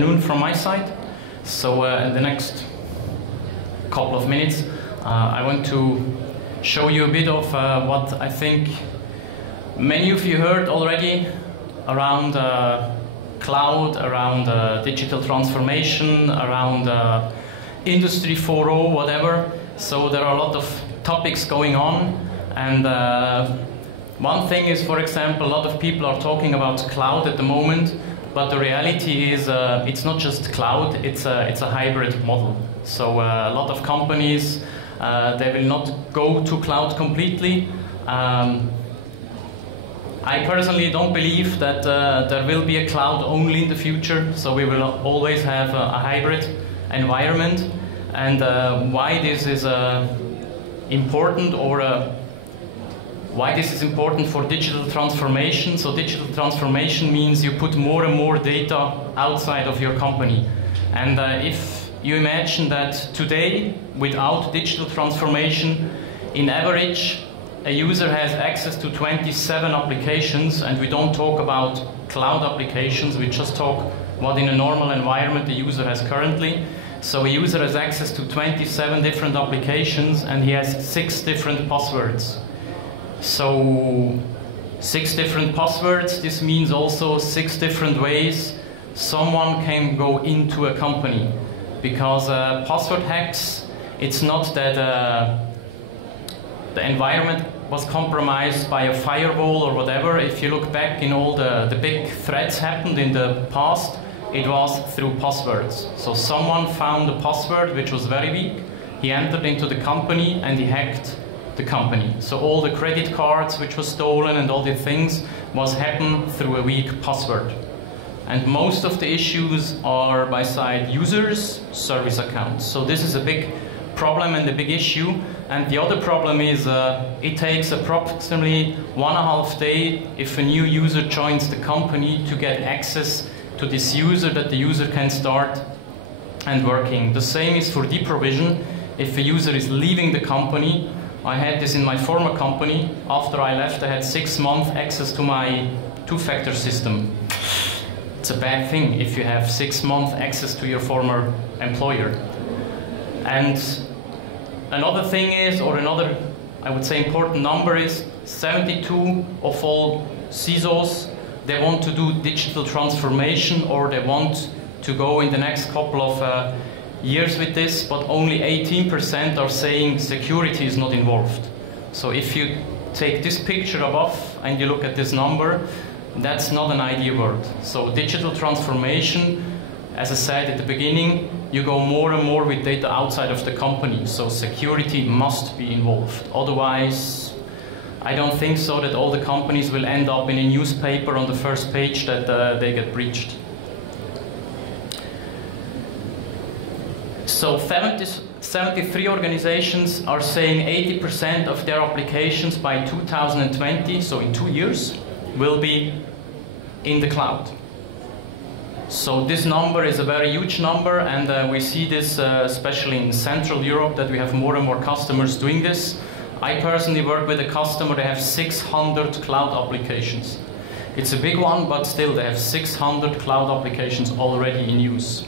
From my side. So in the next couple of minutes I want to show you a bit of what I think many of you heard already around cloud, around digital transformation, around Industry 4.0, whatever. So there are a lot of topics going on, and one thing is, for example, a lot of people are talking about cloud at the moment. But the reality is, it's not just cloud, it's a hybrid model. So a lot of companies, they will not go to cloud completely. I personally don't believe that there will be a cloud only in the future. So we will always have a hybrid environment. And why this is important, or why this is important for digital transformation. So digital transformation means you put more and more data outside of your company. And if you imagine that today, without digital transformation, in average, a user has access to 27 applications, and we don't talk about cloud applications, we just talk what in a normal environment the user has currently. So a user has access to 27 different applications, and he has 6 different passwords. So 6 different passwords, this means also 6 different ways someone can go into a company. Because password hacks, it's not that the environment was compromised by a firewall or whatever. If you look back in all the big threats happened in the past, it was through passwords. So someone found a password which was very weak, he entered into the company and he hacked the company. So all the credit cards which were stolen and all the things was happened through a weak password. And most of the issues are by side users, service accounts. So this is a big problem and a big issue. And the other problem is it takes approximately 1.5 days if a new user joins the company to get access to this user, that the user can start and working. The same is for deprovision. If a user is leaving the company, I had this in my former company. After I left, I had 6 months access to my 2-factor system. It's a bad thing if you have 6 months access to your former employer. And another thing is, or another, I would say, important number is 72 of all CISOs, they want to do digital transformation, or they want to go in the next couple of years with this, but only 18% are saying security is not involved. So if you take this picture above and you look at this number, that's not an ideal word. So digital transformation, as I said at the beginning, you go more and more with data outside of the company. So security must be involved. Otherwise, I don't think so that all the companies will end up in a newspaper on the first page that they get breached. So 73 organizations are saying 80% of their applications by 2020, so in 2 years, will be in the cloud. So this number is a very huge number, and we see this especially in Central Europe, that we have more and more customers doing this. I personally work with a customer, they have 600 cloud applications. It's a big one, but still they have 600 cloud applications already in use.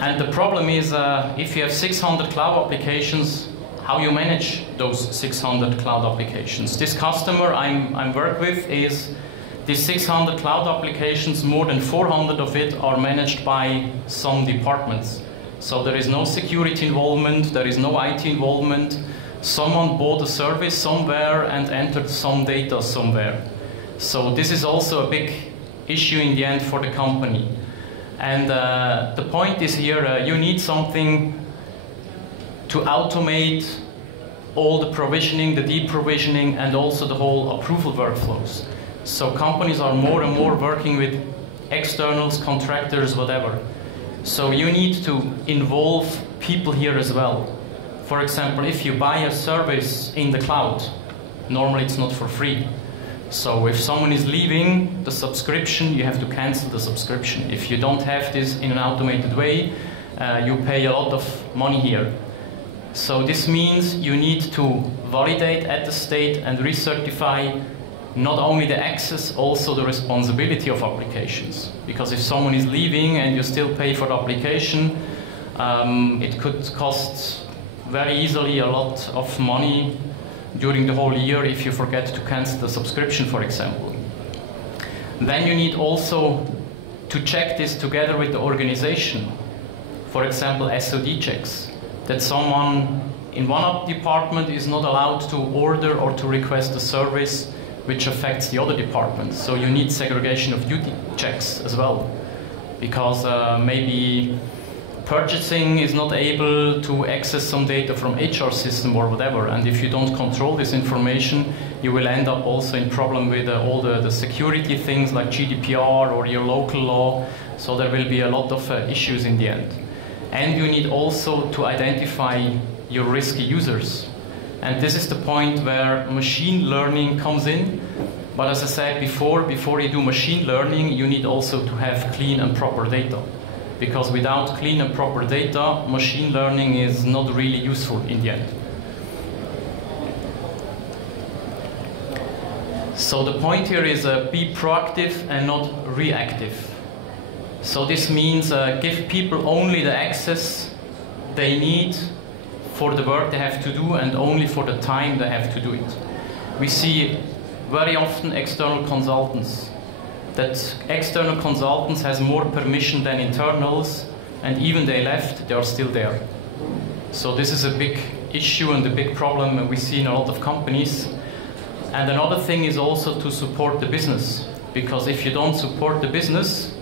And the problem is, if you have 600 cloud applications, how you manage those 600 cloud applications. This customer I'm work with is, these 600 cloud applications, more than 400 of it are managed by some departments. So there is no security involvement, there is no IT involvement. Someone bought a service somewhere and entered some data somewhere. So this is also a big issue in the end for the company. And the point is here, you need something to automate all the provisioning, the deprovisioning, and also the whole approval workflows. So companies are more and more working with externals, contractors, whatever. So you need to involve people here as well. For example, if you buy a service in the cloud, normally it's not for free. So if someone is leaving the subscription, you have to cancel the subscription. If you don't have this in an automated way, you pay a lot of money here. So this means you need to validate at the state and recertify not only the access, also the responsibility of applications. Because if someone is leaving and you still pay for the application, it could cost very easily a lot of money during the whole year if you forget to cancel the subscription, for example. Then you need also to check this together with the organization. For example, SOD checks, that someone in one department is not allowed to order or to request a service which affects the other departments. So you need segregation of duty checks as well, because maybe purchasing is not able to access some data from HR system or whatever, and if you don't control this information, you will end up also in problem with all the security things like GDPR or your local law, so there will be a lot of issues in the end. And you need also to identify your risky users. And this is the point where machine learning comes in. But as I said before you do machine learning, you need also to have clean and proper data. Because without clean and proper data, machine learning is not really useful in the end. So the point here is be proactive and not reactive. So this means give people only the access they need for the work they have to do and only for the time they have to do it. We see very often external consultants, that external consultants has more permission than internals, and even they left, they are still there. So this is a big issue and a big problem we see in a lot of companies. And another thing is also to support the business, because if you don't support the business,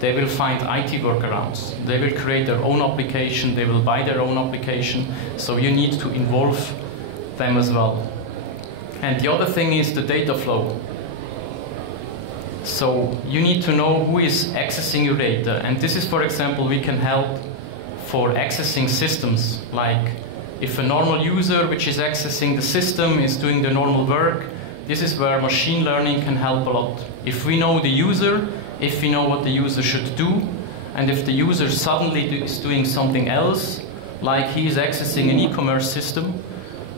they will find IT workarounds. They will create their own application, they will buy their own application, so you need to involve them as well. And the other thing is the data flow. So you need to know who is accessing your data, and this is, for example, we can help for accessing systems, like if a normal user which is accessing the system is doing the normal work, this is where machine learning can help a lot. If we know the user, if we know what the user should do, and if the user suddenly is doing something else, like he is accessing an e-commerce system,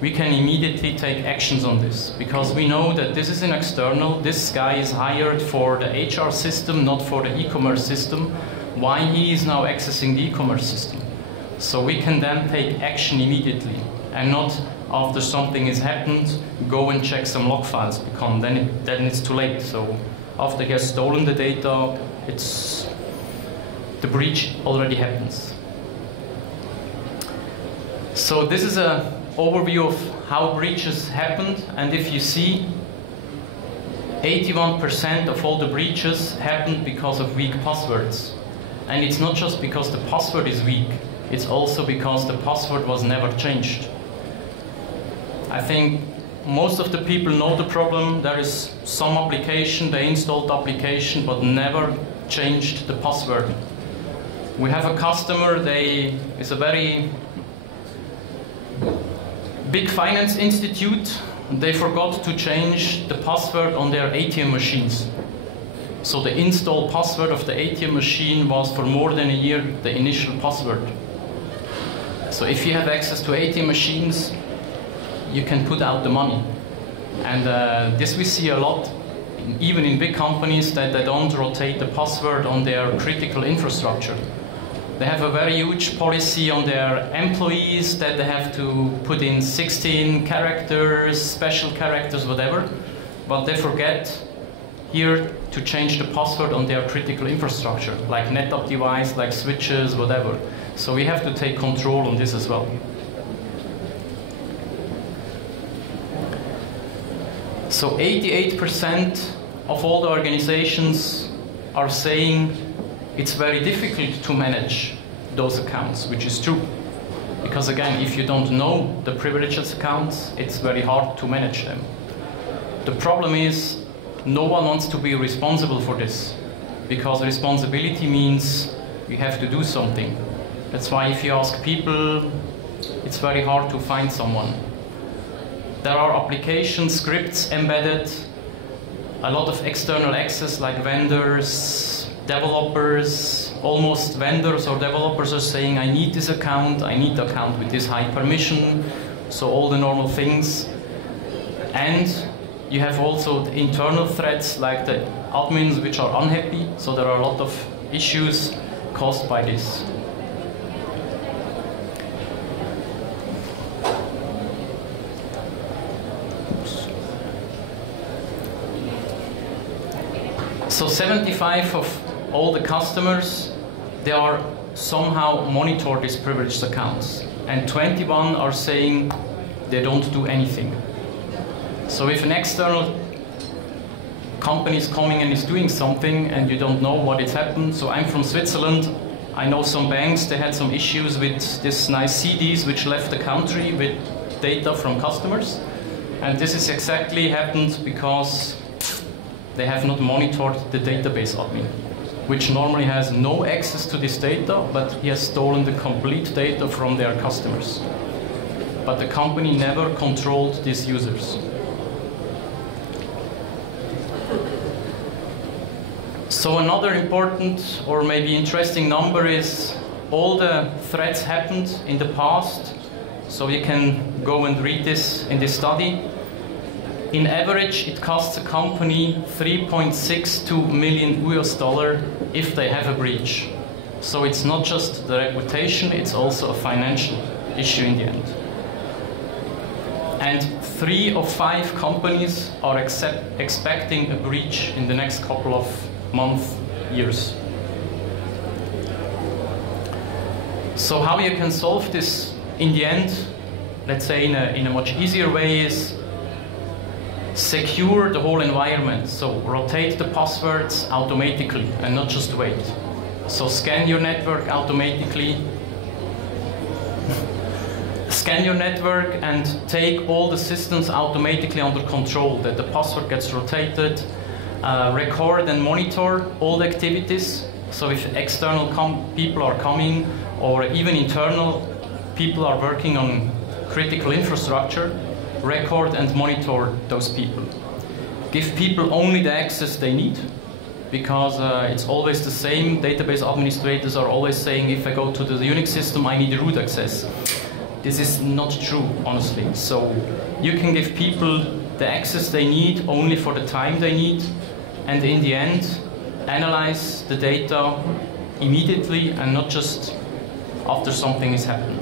we can immediately take actions on this, because we know that this is an external, this guy is hired for the HR system, not for the e-commerce system, why he is now accessing the e-commerce system. So we can then take action immediately, and not after something has happened, go and check some log files, because then it's too late. So after he has stolen the data, the breach already happens. So this is an overview of how breaches happened, and if you see, 81% of all the breaches happened because of weak passwords. And it's not just because the password is weak, it's also because the password was never changed. I think most of the people know the problem. There is some application, they installed the application, but never changed the password. We have a customer, it's a very big finance institute. They forgot to change the password on their ATM machines. So the install password of the ATM machine was for more than a year the initial password. So if you have access to ATM machines, you can put out the money. And this we see a lot, even in big companies, that they don't rotate the password on their critical infrastructure. They have a very huge policy on their employees that they have to put in 16 characters, special characters, whatever, but they forget here to change the password on their critical infrastructure, like NetApp device, like switches, whatever. So we have to take control on this as well. So 88% of all the organizations are saying it's very difficult to manage those accounts, which is true. Because again, if you don't know the privileged accounts, it's very hard to manage them. The problem is, no one wants to be responsible for this, because responsibility means you have to do something. That's why if you ask people, it's very hard to find someone. There are application scripts embedded, a lot of external access like vendors, developers, almost vendors or developers are saying, I need this account, I need the account with this high permission, so all the normal things. And You have also the internal threats like the admins which are unhappy, so there are a lot of issues caused by this. So 75 of all the customers, they are somehow monitor these privileged accounts, and 21 are saying they don't do anything. So if an external company is coming and is doing something and you don't know what has happened, so I'm from Switzerland, I know some banks, they had some issues with this nice CDs which left the country with data from customers, and this is exactly happened because they have not monitored the database admin, which normally has no access to this data, but he has stolen the complete data from their customers. But the company never controlled these users. So another important or maybe interesting number is all the threats happened in the past. So you can go and read this in this study. In average, it costs a company $3.62 million if they have a breach. So it's not just the reputation, it's also a financial issue in the end. And 3 of 5 companies are expecting a breach in the next couple of months, years. So how you can solve this in the end, let's say in a much easier way, is secure the whole environment. So rotate the passwords automatically and not just wait. So scan your network automatically. Scan your network and take all the systems automatically under control, that the password gets rotated. Record and monitor all the activities. So if external people are coming, or even internal people are working on critical infrastructure, record and monitor those people. Give people only the access they need, because it's always the same. Database administrators are always saying, if I go to the Unix system, I need root access. This is not true, honestly. So you can give people the access they need only for the time they need, and in the end, analyze the data immediately and not just after something is happening.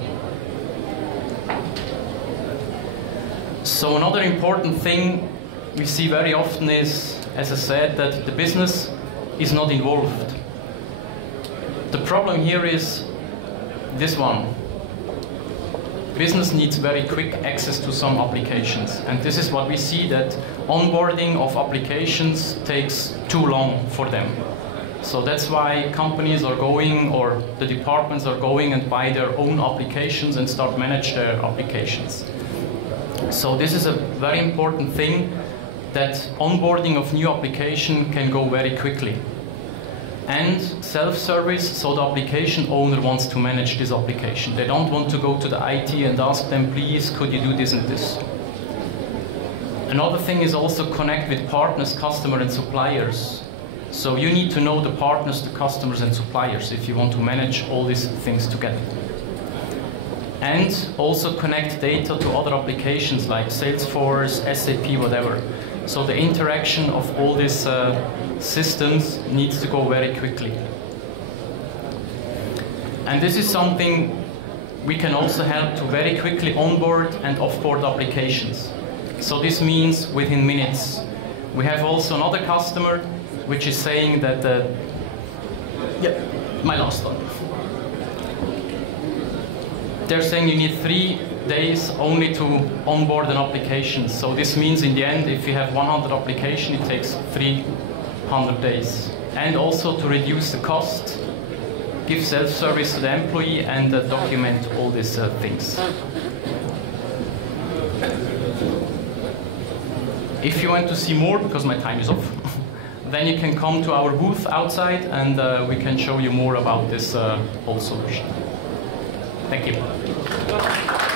So another important thing we see very often is, as I said, that the business is not involved. The problem here is this one. Business needs very quick access to some applications, and this is what we see, that onboarding of applications takes too long for them. So that's why companies are going, or the departments are going and buy their own applications and start manage their applications. So this is a very important thing, that onboarding of new application can go very quickly. And self-service, so the application owner wants to manage this application. They don't want to go to the IT and ask them, please, could you do this and this? Another thing is also connect with partners, customers and suppliers. So you need to know the partners, the customers and suppliers if you want to manage all these things together. And also connect data to other applications like Salesforce, SAP, whatever. So the interaction of all these systems needs to go very quickly. And this is something we can also help to very quickly onboard and offboard applications. So this means within minutes. We have also another customer which is saying that, my last one. They're saying you need 3 days only to onboard an application. So this means in the end, if you have 100 applications, it takes 300 days. And also to reduce the cost, give self-service to the employee and document all these things. If you want to see more, because my time is off, then you can come to our booth outside and we can show you more about this whole solution. Thank you.